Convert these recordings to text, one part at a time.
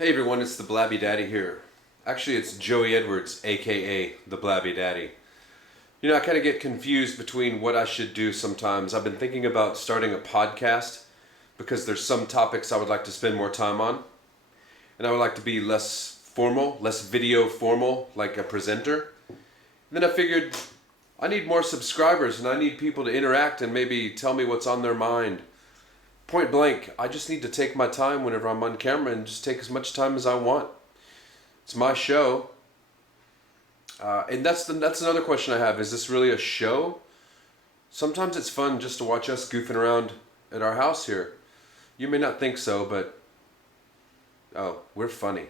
Hey everyone, it's the Blabby Daddy here. Actually, it's Joey Edwards, aka the Blabby Daddy. You know, I kind of get confused between what I should do sometimes. I've been thinking about starting a podcast because there's some topics I would like to spend more time on. And I would like to be less formal, less video formal, like a presenter. And then I figured I need more subscribers and I need people to interact and maybe tell me what's on their mind. Point blank, I just need to take my time whenever I'm on camera and just take as much time as I want. It's my show. And that's another question I have. Is this really a show? Sometimes it's fun just to watch us goofing around at our house here. You may not think so, but we're funny.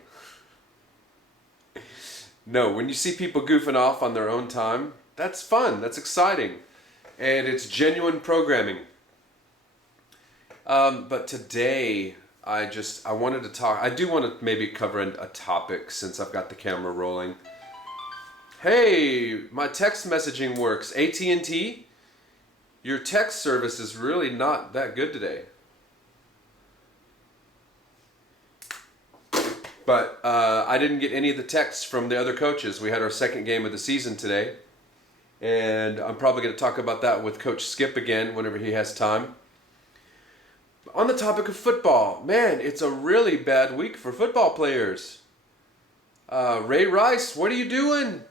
No, when you see people goofing off on their own time, that's fun, that's exciting, and it's genuine programming. But today, I wanted to talk. I do want to maybe cover a topic since I've got the camera rolling. Hey, my text messaging works. AT&T, your text service is really not that good today. But I didn't get any of the texts from the other coaches. We had our second game of the season today. And I'm probably going to talk about that with Coach Skip again whenever he has time. On the topic of football, man, it's a really bad week for football players. Ray Rice, what are you doing?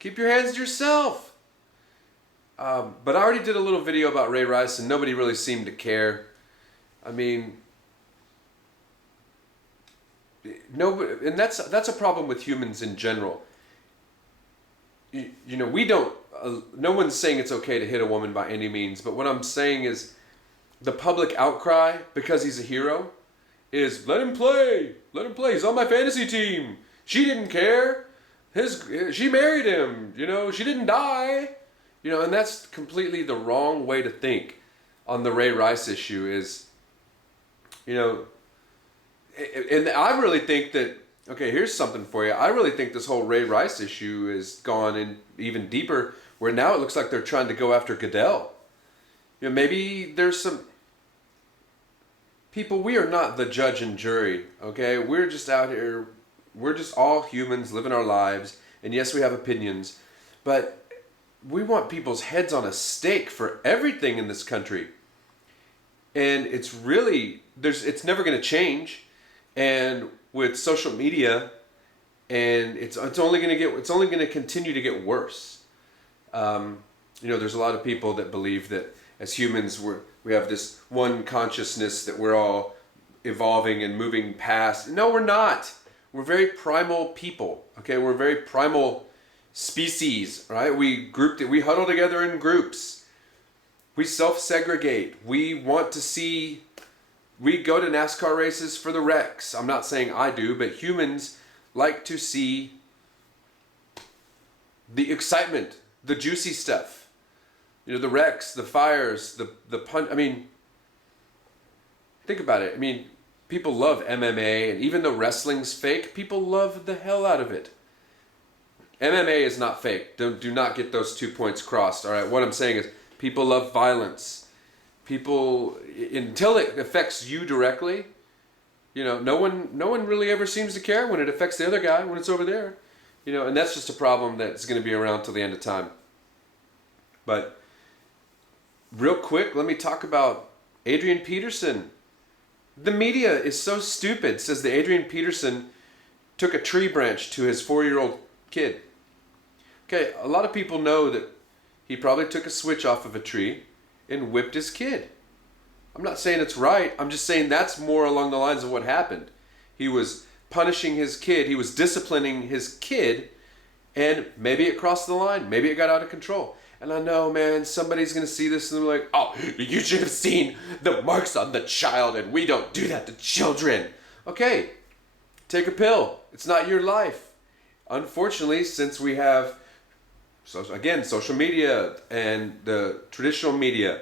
Keep your hands to yourself. But I already did a little video about Ray Rice and nobody really seemed to care. I mean, nobody, and that's a problem with humans in general. You know, we don't, no one's saying it's okay to hit a woman by any means, but what I'm saying is, the public outcry, because he's a hero, is let him play, he's on my fantasy team, she didn't care, she married him, you know, she didn't die, you know, and that's completely the wrong way to think on the Ray Rice issue is, you know, and I really think that, okay, here's something for you, I really think this whole Ray Rice issue is gone in even deeper, where now it looks like they're trying to go after Goodell. You know, maybe there's some people, we are not the judge and jury, okay? We're just out here, we're just all humans living our lives, and yes, we have opinions, but we want people's heads on a stake for everything in this country. And it's really, it's never going to change. And with social media, and it's only going to continue to get worse. You know, there's a lot of people that believe that as humans, we have this one consciousness that we're all evolving and moving past. No, we're not. We're very primal people. Okay, we're very primal species, right? We huddle together in groups. We self-segregate. We go to NASCAR races for the wrecks. I'm not saying I do, but humans like to see the excitement, the juicy stuff. You know, the wrecks, the fires, the punch. I mean, think about it. I mean, people love MMA, and even though wrestling's fake, people love the hell out of it. MMA is not fake. Do not get those 2 points crossed. All right. What I'm saying is, people love violence. People, until it affects you directly, you know, no one really ever seems to care when it affects the other guy, when it's over there. You know, and that's just a problem that's going to be around till the end of time. But real quick, let me talk about Adrian Peterson. The media is so stupid. It says that Adrian Peterson took a tree branch to his 4-year-old kid. Okay, a lot of people know that he probably took a switch off of a tree and whipped his kid. I'm not saying it's right. I'm just saying that's more along the lines of what happened. He was punishing his kid. He was disciplining his kid, and maybe it crossed the line. Maybe it got out of control. And I know, man, somebody's going to see this and they're like, oh, you should have seen the marks on the child, and we don't do that to children. Okay, take a pill. It's not your life. Unfortunately, since we have, social media and the traditional media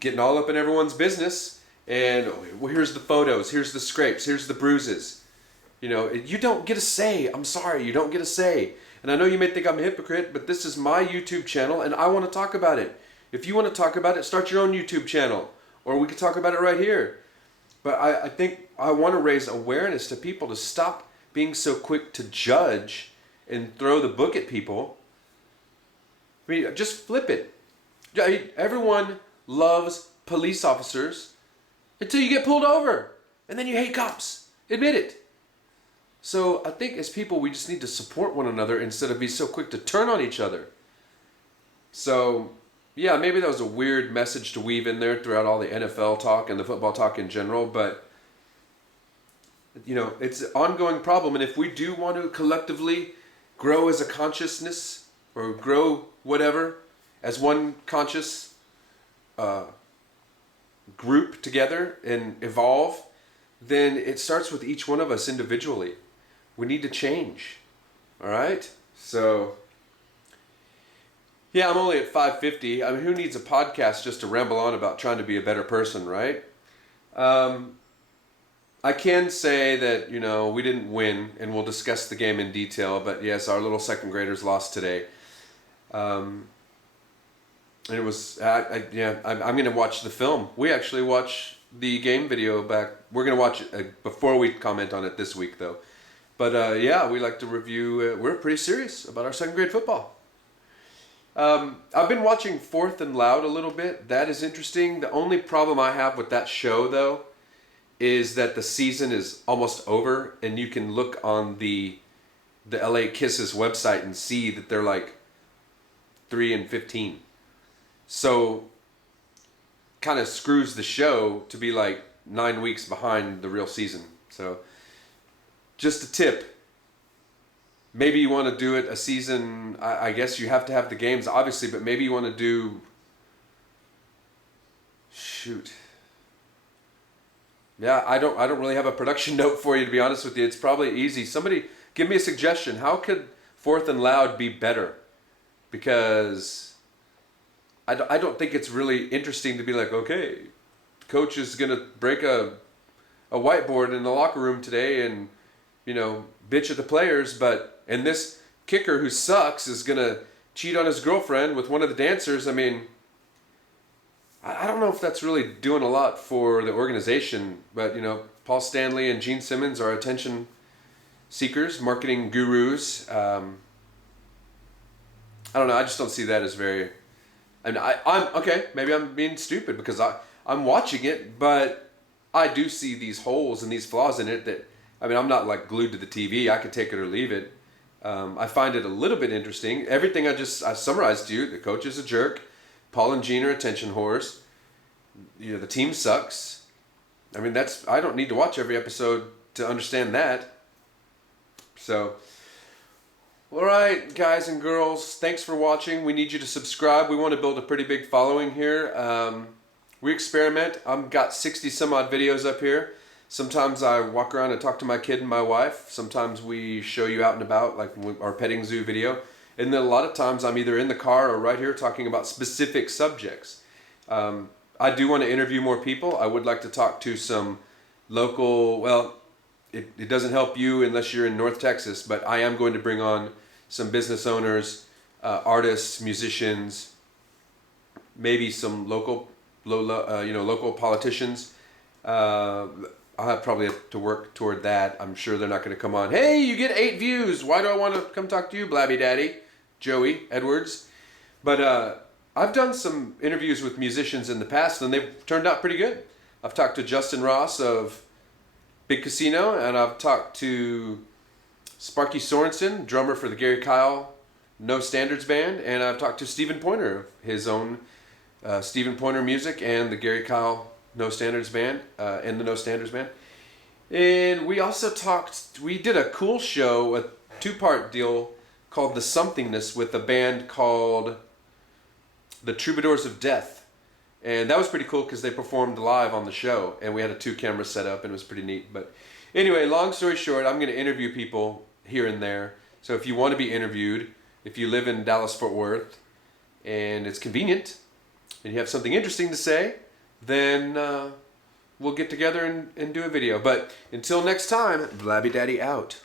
getting all up in everyone's business, and well, here's the photos, here's the scrapes, here's the bruises. You know, you don't get a say. I'm sorry, you don't get a say. And I know you may think I'm a hypocrite, but this is my YouTube channel and I want to talk about it. If you want to talk about it, start your own YouTube channel. Or we could talk about it right here. But I think I want to raise awareness to people to stop being so quick to judge and throw the book at people. I mean, just flip it. Everyone loves police officers until you get pulled over. And then you hate cops. Admit it. So I think as people, we just need to support one another instead of be so quick to turn on each other. So, yeah, maybe that was a weird message to weave in there throughout all the NFL talk and the football talk in general, but, you know, it's an ongoing problem. And if we do want to collectively grow as a consciousness or grow whatever as one conscious group together and evolve, then it starts with each one of us individually. We need to change. All right? So, yeah, I'm only at 5:50. I mean, who needs a podcast just to ramble on about trying to be a better person, right? I can say that, you know, we didn't win, and we'll discuss the game in detail, but yes, our little second graders lost today. And it was, I'm going to watch the film. We actually watch the game video back. We're going to watch it before we comment on it this week, though. But yeah, we like to review. We're pretty serious about our second grade football. I've been watching Fourth and Loud a little bit. That is interesting. The only problem I have with that show, though, is that the season is almost over, and you can look on the LA Kisses website and see that they're like 3-15. So kind of screws the show to be like 9 weeks behind the real season. So just a tip. Maybe you want to do it a season. I guess you have to have the games, obviously, but maybe you want to do. Shoot. Yeah, I don't really have a production note for you, to be honest with you. It's probably easy. Somebody give me a suggestion. How could Fourth and Loud be better? Because I don't think it's really interesting to be like, okay, coach is going to break a whiteboard in the locker room today and, you know, bitch at the players, and this kicker who sucks is going to cheat on his girlfriend with one of the dancers. I mean, I don't know if that's really doing a lot for the organization, but, you know, Paul Stanley and Gene Simmons are attention seekers, marketing gurus. I don't know. I just don't see that as very... And I'm okay, maybe I'm being stupid because I'm watching it, but I do see these holes and these flaws in it that, I mean, I'm not like glued to the TV. I could take it or leave it. I find it a little bit interesting. Everything I summarized to you, the coach is a jerk. Paul and Gene are attention whores. You know, the team sucks. I mean, I don't need to watch every episode to understand that. So, all right, guys and girls, thanks for watching. We need you to subscribe. We want to build a pretty big following here. We experiment. I've got 60 some odd videos up here. Sometimes I walk around and talk to my kid and my wife. Sometimes we show you out and about, like our petting zoo video. And then a lot of times I'm either in the car or right here talking about specific subjects. I do want to interview more people. I would like to talk to some local, well, it doesn't help you unless you're in North Texas, but I am going to bring on some business owners, artists, musicians, maybe some local politicians. I'll probably have to work toward that. I'm sure they're not going to come on, hey, you get 8 views. Why do I want to come talk to you, Blabby Daddy? Joey Edwards. But I've done some interviews with musicians in the past, and they've turned out pretty good. I've talked to Justin Ross of Big Casino, and I've talked to Sparky Sorensen, drummer for the Gary Kyle No Standards Band, and I've talked to Stephen Pointer, his own Stephen Pointer Music and the Gary Kyle No Standards Band, and the No Standards Band. And we also we did a cool show, a 2-part deal called The Somethingness with a band called The Troubadours of Death. And that was pretty cool because they performed live on the show, and we had a 2-camera setup, and it was pretty neat. But anyway, long story short, I'm going to interview people here and there. So if you want to be interviewed, if you live in Dallas-Fort Worth, and it's convenient, and you have something interesting to say, then we'll get together and do a video. But until next time, Blabby Daddy out.